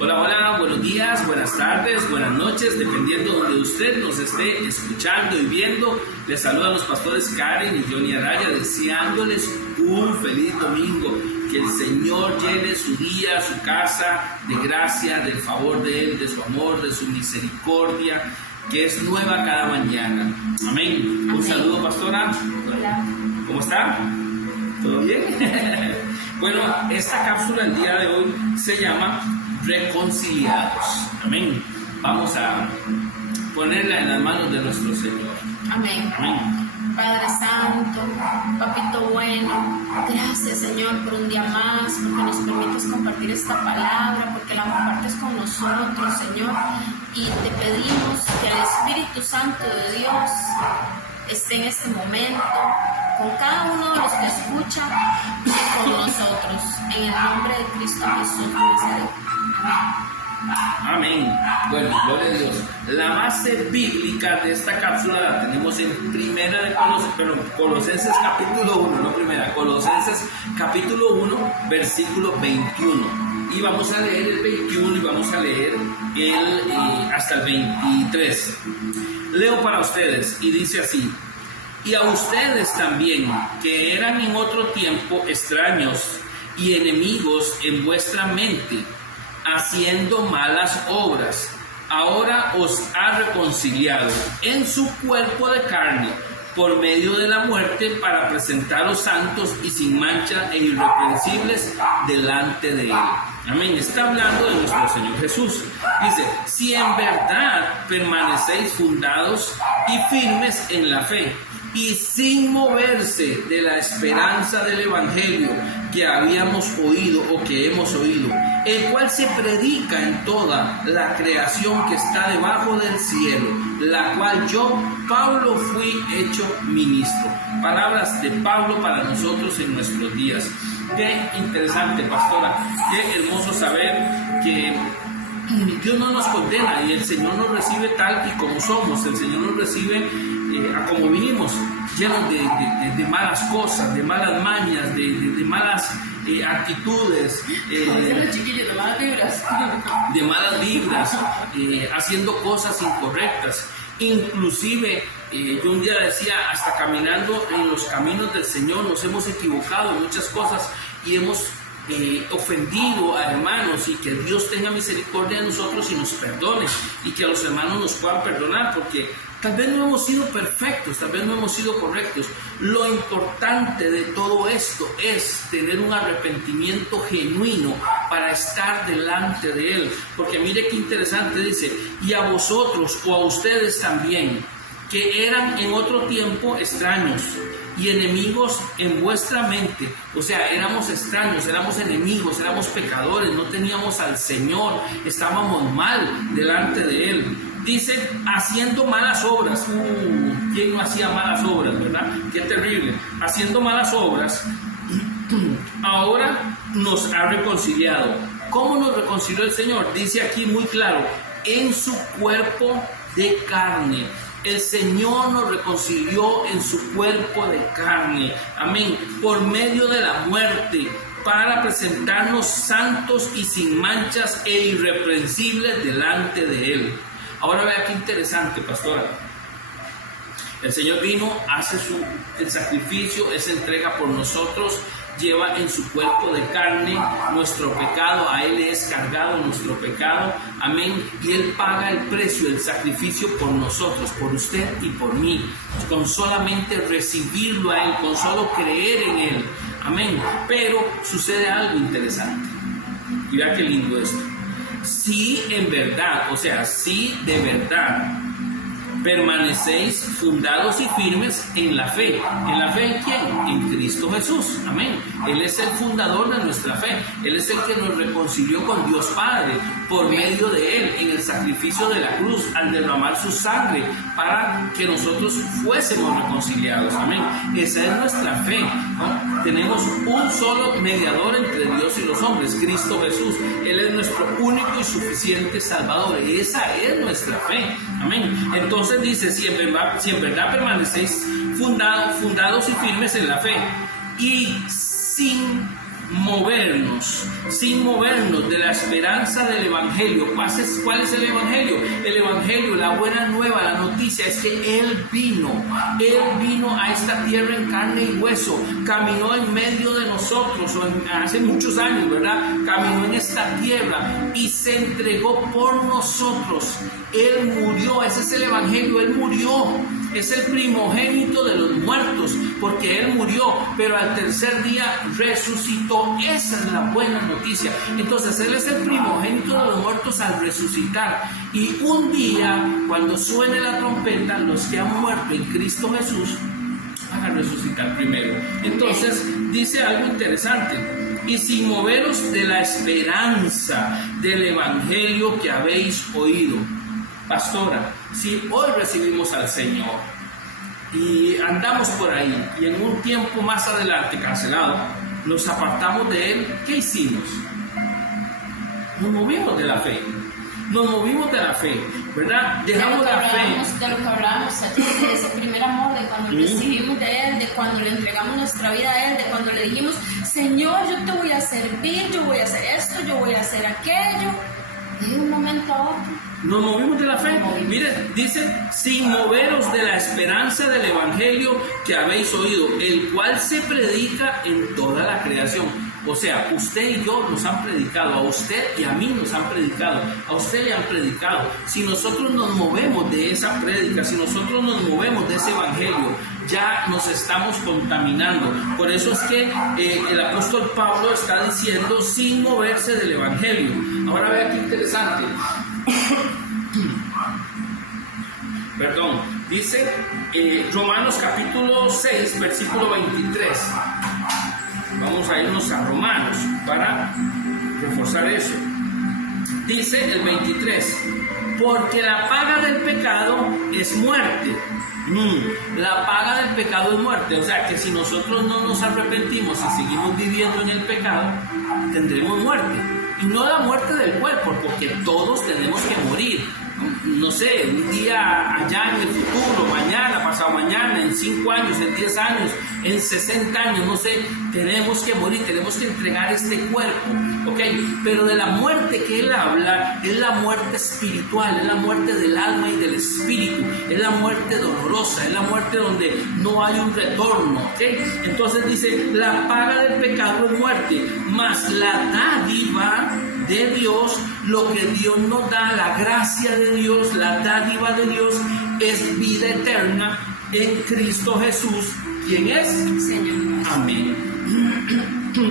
Hola, hola, buenos días, buenas tardes, buenas noches, dependiendo de donde usted nos esté escuchando y viendo. Les saludan los pastores Karen y Johnny Araya, deseándoles un feliz domingo. Que el Señor llene su día, su casa de gracia, del favor de Él, de su amor, de su misericordia, que es nueva cada mañana. Amén. Un saludo, pastora. Hola. ¿Cómo está? ¿Todo bien? Bueno, esta cápsula el día de hoy se llama Reconciliados. Amén. Vamos a ponerla en las manos de nuestro Señor. Amén. Amén. Padre Santo, Papito bueno, gracias Señor por un día más, porque nos permites compartir esta palabra, porque la compartes con nosotros, Señor, y te pedimos que el Espíritu Santo de Dios esté en este momento con cada uno de los que escuchan y con nosotros, en el nombre de Cristo Jesús. Amén. Bueno, gloria a Dios. La base bíblica de esta cápsula la tenemos en Colosenses capítulo 1, no primera, Colosenses capítulo 1, versículo 21. Y vamos a leer el 21 y vamos a leer hasta el 23. Leo para ustedes y dice así: y a ustedes también, que eran en otro tiempo extraños y enemigos en vuestra mente, haciendo malas obras, ahora os ha reconciliado en su cuerpo de carne por medio de la muerte, para presentaros santos y sin mancha e irreprensibles delante de Él. Amén. Está hablando de nuestro Señor Jesús. Dice: si en verdad permanecéis fundados y firmes en la fe, y sin moverse de la esperanza del Evangelio que habíamos oído o que hemos oído, el cual se predica en toda la creación que está debajo del cielo, la cual yo, Pablo, fui hecho ministro. Palabras de Pablo para nosotros en nuestros días. Qué interesante, pastora, qué hermoso saber que Dios no nos condena y el Señor nos recibe tal y como somos. El Señor nos recibe a como vinimos, llenos de malas cosas, de malas mañas, de malas actitudes, de malas vibras, haciendo cosas incorrectas. Inclusive, yo un día decía, hasta caminando en los caminos del Señor nos hemos equivocado en muchas cosas y hemos ofendido a hermanos, y que Dios tenga misericordia de nosotros y nos perdone, y que a los hermanos nos puedan perdonar, porque tal vez no hemos sido perfectos, tal vez no hemos sido correctos. Lo importante de todo esto es tener un arrepentimiento genuino para estar delante de Él, porque mire qué interesante, dice: y a vosotros o a ustedes también, que eran en otro tiempo extraños y enemigos en vuestra mente. O sea, éramos extraños, éramos enemigos, éramos pecadores, no teníamos al Señor, estábamos mal delante de Él. Dice, haciendo malas obras. ¿Quién no hacía malas obras, verdad? Qué terrible. Haciendo malas obras, ahora nos ha reconciliado. ¿Cómo nos reconcilió el Señor? Dice aquí muy claro: en su cuerpo de carne. El Señor nos reconcilió en su cuerpo de carne. Amén. Por medio de la muerte, para presentarnos santos y sin manchas e irreprensibles delante de Él. Ahora vea qué interesante, pastora. El Señor vino, hace el sacrificio, esa entrega por nosotros, lleva en su cuerpo de carne nuestro pecado, a Él es cargado nuestro pecado, amén, y Él paga el precio, el sacrificio por nosotros, por usted y por mí, con solamente recibirlo a Él, con solo creer en Él, amén. Pero sucede algo interesante, y vea qué lindo esto: si en verdad, o sea, si de verdad permanecéis fundados y firmes en la fe. ¿En la fe en quién? En Cristo Jesús. Amén. Él es el fundador de nuestra fe. Él es el que nos reconcilió con Dios Padre por medio de Él en el sacrificio de la cruz, al derramar su sangre para que nosotros fuésemos reconciliados. Amén. Esa es nuestra fe, ¿no? Tenemos un solo mediador entre Dios y los hombres, Cristo Jesús. Él es nuestro único y suficiente Salvador. Esa es nuestra fe. Amén. Entonces dice, si en verdad permanecéis fundados y firmes en la fe, y sin sin movernos de la esperanza del Evangelio. ¿Cuál es el Evangelio? El Evangelio, la buena nueva, la noticia es que Él vino a esta tierra en carne y hueso, caminó en medio de nosotros, hace muchos años, ¿verdad? Caminó en esta tierra y se entregó por nosotros. Él murió, ese es el Evangelio, Él murió. Es el primogénito de los muertos, porque Él murió, pero al tercer día resucitó. Esa es la buena noticia. Entonces Él es el primogénito de los muertos al resucitar. Y un día, cuando suene la trompeta, los que han muerto en Cristo Jesús van a resucitar primero. Entonces dice algo interesante: y sin moveros de la esperanza del Evangelio que habéis oído. Pastora, si hoy recibimos al Señor y andamos por ahí y en un tiempo más adelante, cancelado, nos apartamos de Él, ¿qué hicimos? Nos movimos de la fe. ¿Verdad? Dejamos la fe. De lo que hablábamos, de ese primer amor, de cuando recibimos de Él, de cuando le entregamos nuestra vida a Él, de cuando le dijimos: Señor, yo te voy a servir, yo voy a hacer esto, yo voy a hacer aquello. De un momento a otro nos movimos de la fe. Miren, dice: sin moveros de la esperanza del Evangelio que habéis oído, el cual se predica en toda la creación. O sea, usted y yo nos han predicado, a usted y a mí nos han predicado, a usted le han predicado. Si nosotros nos movemos de esa prédica, si nosotros nos movemos de ese Evangelio, ya nos estamos contaminando. Por eso es que el apóstol Pablo está diciendo: sin moverse del Evangelio. Ahora vea qué interesante. Perdón, dice Romanos capítulo 6, versículo 23. Vamos a irnos a Romanos para reforzar eso. Dice el 23: porque la paga del pecado es muerte. La paga del pecado es muerte. O sea que si nosotros no nos arrepentimos y seguimos viviendo en el pecado, tendremos muerte. Y no la muerte del cuerpo, porque todos tenemos que morir. No sé, un día allá en el futuro, mañana, pasado mañana, en 5 años, en 10 años, en 60 años, no sé, tenemos que morir, tenemos que entregar este cuerpo, ¿ok? Pero de la muerte que él habla es la muerte espiritual, es la muerte del alma y del espíritu, es la muerte dolorosa, es la muerte donde no hay un retorno, ¿ok? Entonces dice: la paga del pecado es muerte, mas la dádiva de Dios, lo que Dios nos da, la gracia de Dios, la dádiva de Dios, es vida eterna en Cristo Jesús. ¿Quién es? Señor. Amén.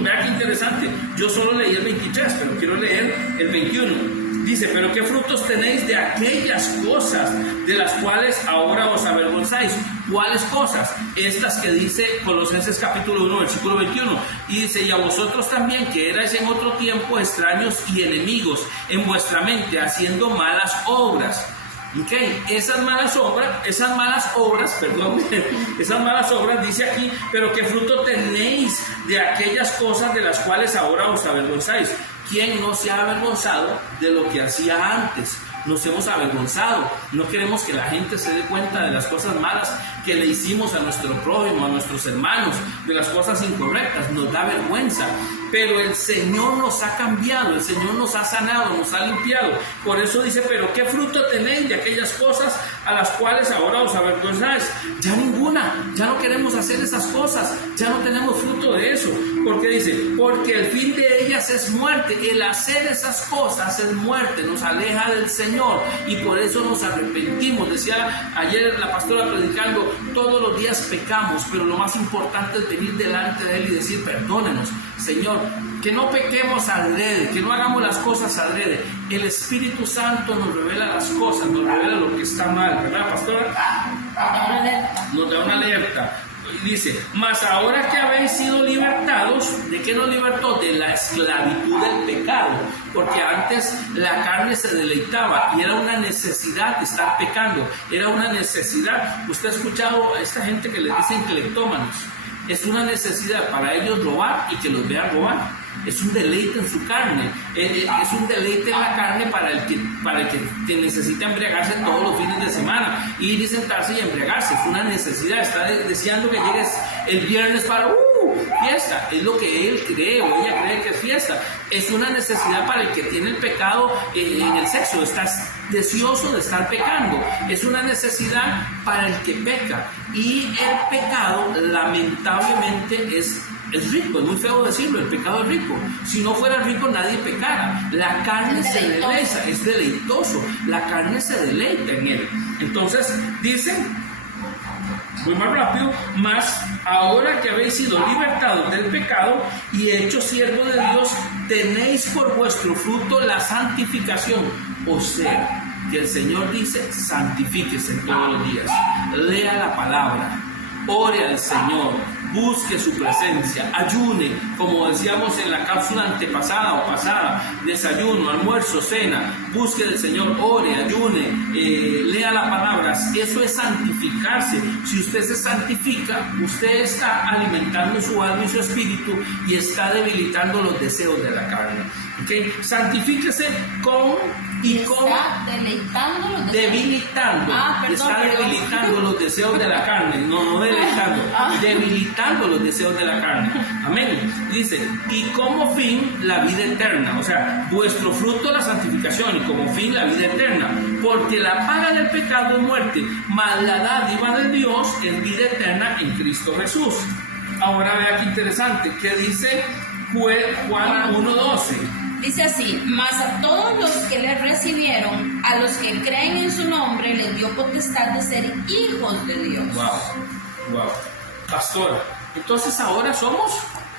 Vea qué interesante. Yo solo leí el 23, pero quiero leer el 21. Dice: pero qué frutos tenéis de aquellas cosas de las cuales ahora os avergonzáis. ¿Cuáles cosas? Estas que dice Colosenses capítulo 1, versículo 21. Y dice: y a vosotros también, que erais en otro tiempo extraños y enemigos en vuestra mente, haciendo malas obras. Okay. Esas malas obras, dice aquí: pero qué fruto tenéis de aquellas cosas de las cuales ahora os avergonzáis. ¿Quién no se ha avergonzado de lo que hacía antes? Nos hemos avergonzado. No queremos que la gente se dé cuenta de las cosas malas que le hicimos a nuestro prójimo, a nuestros hermanos, de las cosas incorrectas. Nos da vergüenza. Pero el Señor nos ha cambiado, el Señor nos ha sanado, nos ha limpiado. Por eso dice: pero ¿qué fruto tenéis de aquellas cosas a las cuales ahora os avergonzáis? Ya ninguna, ya no queremos hacer esas cosas, ya no tenemos fruto de eso. Porque dice: porque el fin de ellas es muerte. El hacer esas cosas es muerte, nos aleja del Señor y por eso nos arrepentimos. Decía ayer la pastora predicando: todos los días pecamos, pero lo más importante es venir delante de Él y decir: perdónenos, Señor, que no pequemos adrede, que no hagamos las cosas adrede. El Espíritu Santo nos revela las cosas, nos revela lo que está mal, ¿verdad, pastora? Nos da una alerta. Dice: mas ahora que habéis sido libertados, ¿de qué nos libertó? De la esclavitud del pecado, porque antes la carne se deleitaba y era una necesidad estar pecando, era una necesidad. Usted ha escuchado a esta gente que les dicen cleptómanos. Es una necesidad para ellos robar y que los vean robar. es un deleite en su carne, es un deleite en la carne para el que necesita embriagarse todos los fines de semana, ir y sentarse y embriagarse, es una necesidad, está deseando que llegues el viernes para fiesta, es lo que él cree o ella cree que es fiesta, es una necesidad para el que tiene el pecado en el sexo, estás deseoso de estar pecando, es una necesidad para el que peca, y el pecado lamentablemente es rico, es muy feo decirlo, el pecado es rico. Si no fuera rico nadie pecara. La carne se deleita, es deleitoso, la carne se deleita en él. Entonces dice, voy más rápido, mas ahora que habéis sido libertados del pecado y hechos siervos de Dios, tenéis por vuestro fruto la santificación. O sea, que el Señor dice, santifíquese todos los días, lea la palabra, ore al Señor, busque su presencia, ayune, como decíamos en la cápsula antepasada o pasada, desayuno, almuerzo, cena, busque del Señor, ore, ayune, lea la palabra, eso es santificarse. Si usted se santifica, usted está alimentando su alma y su espíritu y está debilitando los deseos de la carne. ¿Okay? Santifíquese debilitando los deseos de la carne, no deleitando, debilitando los deseos de la carne. Amén. Dice, y como fin la vida eterna, o sea, vuestro fruto la santificación y como fin la vida eterna, porque la paga del pecado es muerte, mas la dádiva de Dios es vida eterna en Cristo Jesús. Ahora vea qué interesante, que dice Juan 1:12. Dice así, mas a todos los que le recibieron, a los que creen en su nombre, les dio potestad de ser hijos de Dios. Wow. Pastora, entonces ahora somos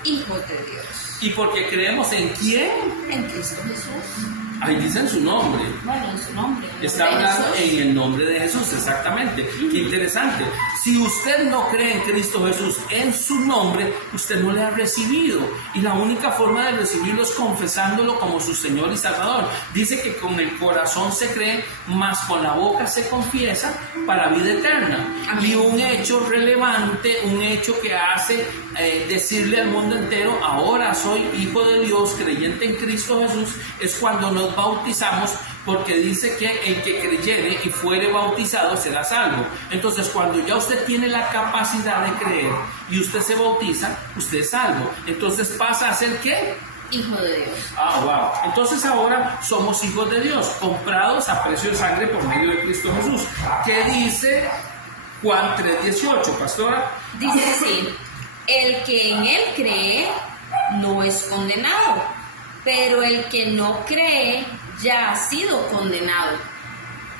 hijos de Dios. ¿Y porque creemos en quién? En Cristo Jesús. Ahí dice en su nombre. Bueno, en su nombre. Está hablando en el nombre de Jesús, exactamente. Qué interesante. Si usted no cree en Cristo Jesús, en su nombre, usted no le ha recibido. Y la única forma de recibirlo es confesándolo como su Señor y Salvador. Dice que con el corazón se cree, mas con la boca se confiesa para vida eterna. Amén. Y un hecho relevante, un hecho que hace decirle al mundo entero, ahora soy hijo de Dios, creyente en Cristo Jesús, es cuando nos bautizamos, porque dice que el que creyere y fuere bautizado será salvo. Entonces, cuando ya usted tiene la capacidad de creer y usted se bautiza, usted es salvo. Entonces pasa a ser ¿qué? Hijo de Dios. Wow. Entonces ahora somos hijos de Dios, comprados a precio de sangre por medio de Cristo Jesús. ¿Qué dice Juan 3:18, pastora? Dice así, el que en él cree no es condenado, pero el que no cree ya ha sido condenado,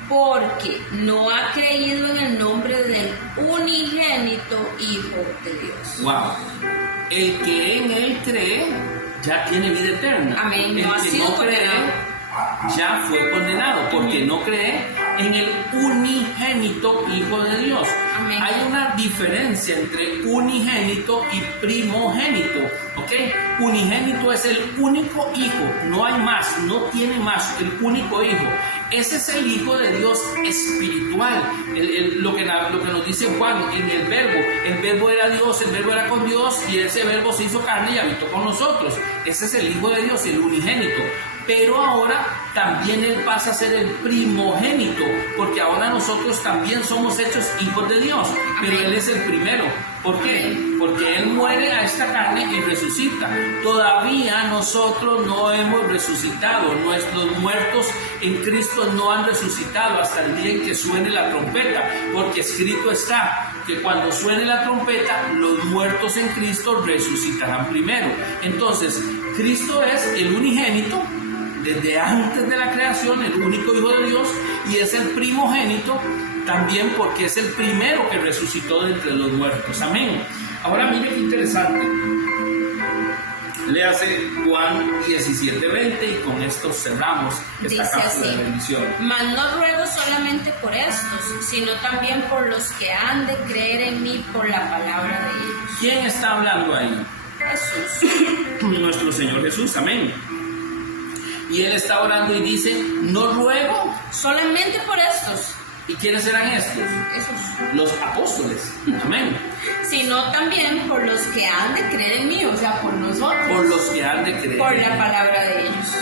porque no ha creído en el nombre del unigénito Hijo de Dios. Wow. El que en él cree ya tiene vida eterna. Amén. El que no cree ya fue condenado, porque no cree en el unigénito Hijo de Dios. Amén. Hay una diferencia entre unigénito y primogénito, ¿ok? Unigénito es el único hijo, no hay más, no tiene más, el único hijo. Ese es el Hijo de Dios espiritual, lo que nos dice Juan en el verbo era Dios, el verbo era con Dios y ese verbo se hizo carne y habitó con nosotros. Ese es el Hijo de Dios, el unigénito. Pero ahora también Él pasa a ser el primogénito, porque ahora nosotros también somos hechos hijos de Dios, pero Él es el primero. ¿Por qué? Porque Él muere a esta carne y resucita. Todavía nosotros no hemos resucitado, nuestros muertos en Cristo no han resucitado hasta el día en que suene la trompeta, porque escrito está que cuando suene la trompeta, los muertos en Cristo resucitarán primero. Entonces, Cristo es el unigénito, desde antes de la creación, el único Hijo de Dios, y es el primogénito también porque es el primero que resucitó de entre los muertos. Amén. Ahora mire qué interesante. Léase Juan 17:20 y con esto cerramos esta cápsula de bendición. Mas no ruego solamente por estos, sino también por los que han de creer en mí por la palabra de ellos. ¿Quién está hablando ahí? Jesús. Nuestro Señor Jesús. Amén. Y Él está orando y dice, no ruego solamente por estos, ¿Y quiénes eran estos? Esos. Los apóstoles. Amén. Sino también por los que han de creer en mí, o sea, por nosotros. Por los que han de creer. Por la palabra de ellos.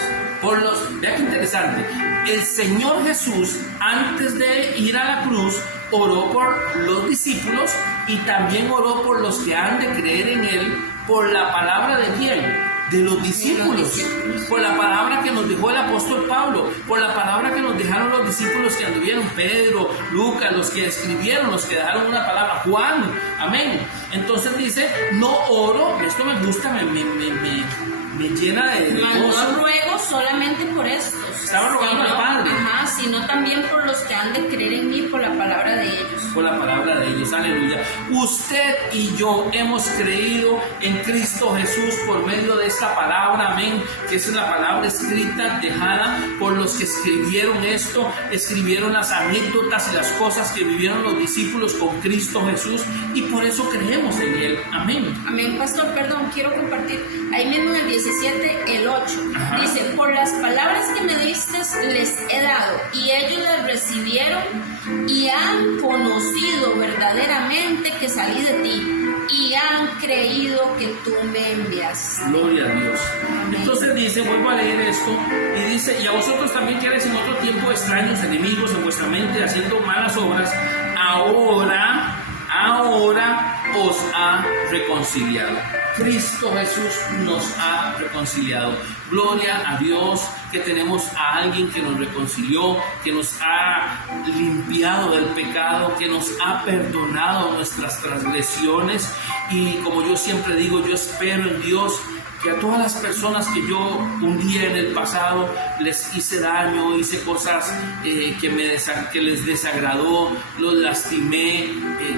Vea qué interesante. El Señor Jesús, antes de ir a la cruz, oró por los discípulos y también oró por los que han de creer en Él, por la palabra de quién? De los discípulos, por la palabra que nos dejó el apóstol Pablo, por la palabra que nos dejaron los discípulos que anduvieron, Pedro, Lucas, los que escribieron, los que dejaron una palabra, Juan, amén. Entonces dice, no oro, esto me gusta, me llena de gozo. No ruego solamente por estos. Estaba rogando al Padre. Ajá, sino también por los que han de creer en mí por la palabra de ellos. Por la palabra de ellos, aleluya. Usted y yo hemos creído en Cristo Jesús por medio de esta palabra, amén, que es una palabra escrita, dejada por los que escribieron esto, escribieron las anécdotas y las cosas que vivieron los discípulos con Cristo Jesús, y por eso creemos en Él, amén. Amén, pastor, perdón, quiero compartir, ahí mismo en el 17, el 8, Ajá. Dice, por las palabras que me diste les he dado, y ellos las recibieron y han conocido verdaderamente que salí de ti, y han creído que tú me envías. Gloria a Dios. Amén. Entonces dice, vuelvo a leer esto, y dice, y a vosotros también que eres en otro tiempo extraños, enemigos en vuestra mente, haciendo malas obras, ahora os ha reconciliado. Cristo Jesús nos ha reconciliado. Gloria a Dios que tenemos a alguien que nos reconcilió, que nos ha limpiado del pecado, que nos ha perdonado nuestras transgresiones. Y como yo siempre digo, yo espero en Dios que a todas las personas que yo un día en el pasado les hice daño, hice cosas que les desagradó, los lastimé,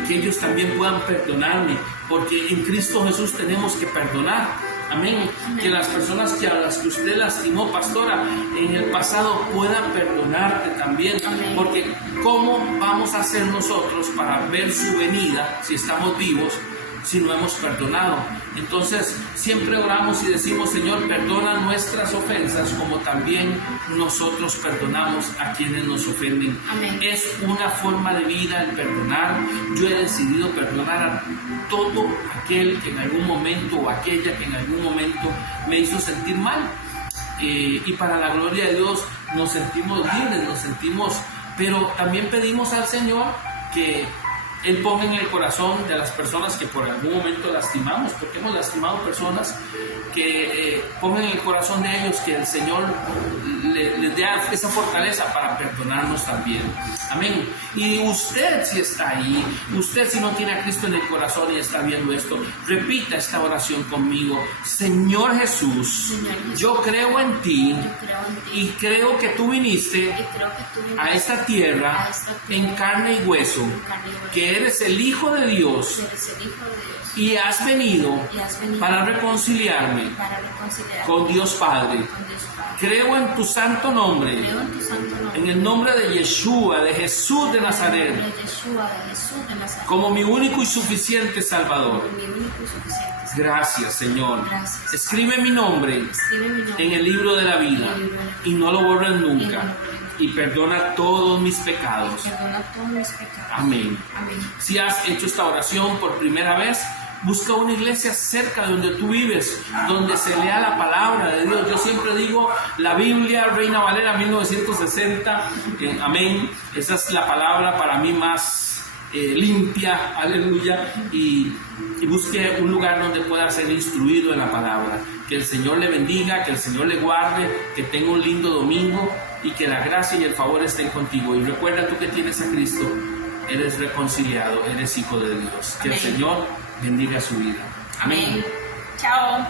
que ellos también puedan perdonarme, porque en Cristo Jesús tenemos que perdonar. Amén. Que las personas a las que usted lastimó, pastora, en el pasado puedan perdonarte también. Amén. Porque ¿cómo vamos a hacer nosotros para ver su venida si estamos vivos, si no hemos perdonado? Entonces siempre oramos y decimos, Señor, perdona nuestras ofensas como también nosotros perdonamos a quienes nos ofenden. Amén. Es una forma de vida el perdonar. Yo he decidido perdonar a todo aquel que en algún momento o aquella que en algún momento me hizo sentir mal. Y para la gloria de Dios nos sentimos libres, pero también pedimos al Señor que Él ponga en el corazón de las personas que por algún momento lastimamos, porque hemos lastimado personas, que pongan en el corazón de ellos que el Señor les dé esa fortaleza para perdonarnos también. Amén. Y usted si está ahí, usted si no tiene a Cristo en el corazón y está viendo esto, repita esta oración conmigo. Señor Jesús, yo creo en ti y creo que tú viniste a esta tierra en carne y hueso, que eres el Hijo de Dios y has venido para reconciliarme con Dios Padre. Creo en tu santo nombre, en el nombre de Yeshua, de Jesús de Nazaret, como mi único y suficiente Salvador. Gracias, Señor. Escribe mi nombre en el libro de la vida y no lo borres nunca. Y perdona todos mis pecados. Amén. Si has hecho esta oración por primera vez, busca una iglesia cerca de donde tú vives, donde se lea la palabra de Dios. Yo siempre digo la Biblia, Reina Valera 1960, amén. Esa es la palabra para mí más limpia, aleluya. Y busque un lugar donde pueda ser instruido en la palabra. Que el Señor le bendiga, que el Señor le guarde, que tenga un lindo domingo y que la gracia y el favor estén contigo. Y recuerda, tú que tienes a Cristo, eres reconciliado, eres hijo de Dios. Que el Señor bendiga su vida. Amén. Chao.